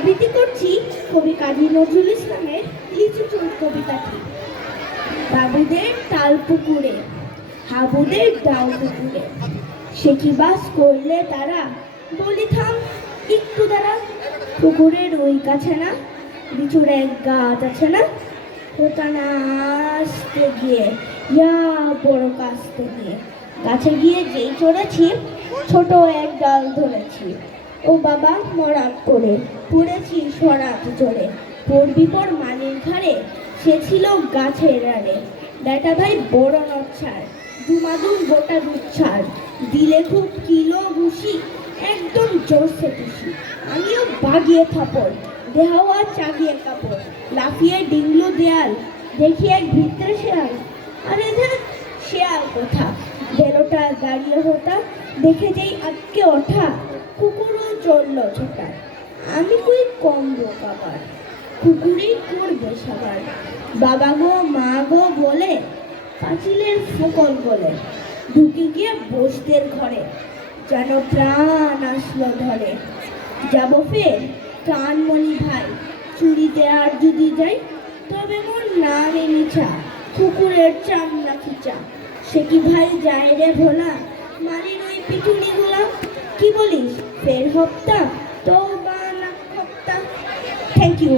আবৃত্তি করছি কবি কাজী নজরুল ইসলামের লিচু চোর কবিতাটি। বাবুদের তাল পুকুরে, হাবুদের ডাল পুকুরে, সে কি বাস করলে তারা, বলি থাম একটু দাঁড়া। পুকুরের ওই কাছে না লিচুর এক গাছ আছে না, ওটা না আসতে গিয়ে ইয়া বড় কাছতে গিয়ে গাছে গিয়ে যেই চড়েছি ছোট এক ডাল ধরেছি। ও বাবা মরাত করে পড়েছি সরাত জোরে, পড়বি পর মানির ঘাড়ে, সে ছিল গাছের আড়ে। বেটা ভাই বড় নচ্ছার, দুমাদুম গোটা দুধ ছাড়, দিলে খুব কিলো ঘুষি, একদম জোরসে খুশি। আমিও বাগিয়ে থাপড়, দেহাওয়া চাগিয়ে কাপড়, লাফিয়ে ডিংলো দেয়াল, দেখি এক ভিতরে শেয়াল। আরে ধ্যাৎ, শেয়াল কোথা, বেরোটা দাঁড়িয়ে হতা, দেখে যেই আটকে ওঠা, কুকুরও চলল ছোটা। আমি কই কম বোকাবার, কুকুরই করবে সবার। বাবা গো মা গো বলে পাঁচিলের ফোকল বলে ঢুকে গিয়ে বসদের ঘরে, যেন প্রাণ আসলো ধরে। যাব ফের প্রাণমণি ভাই, চুরিতে আর যদি যাই, তবে মোর নামে মিছা, কুকুরের চামড়া খিচা। সে কি ভাই যায় রে ভোলা, মালির ওই পিটুনি গুলা, কি বলিস ফের হপ্তা তো বা না হপ্তা। Thank you.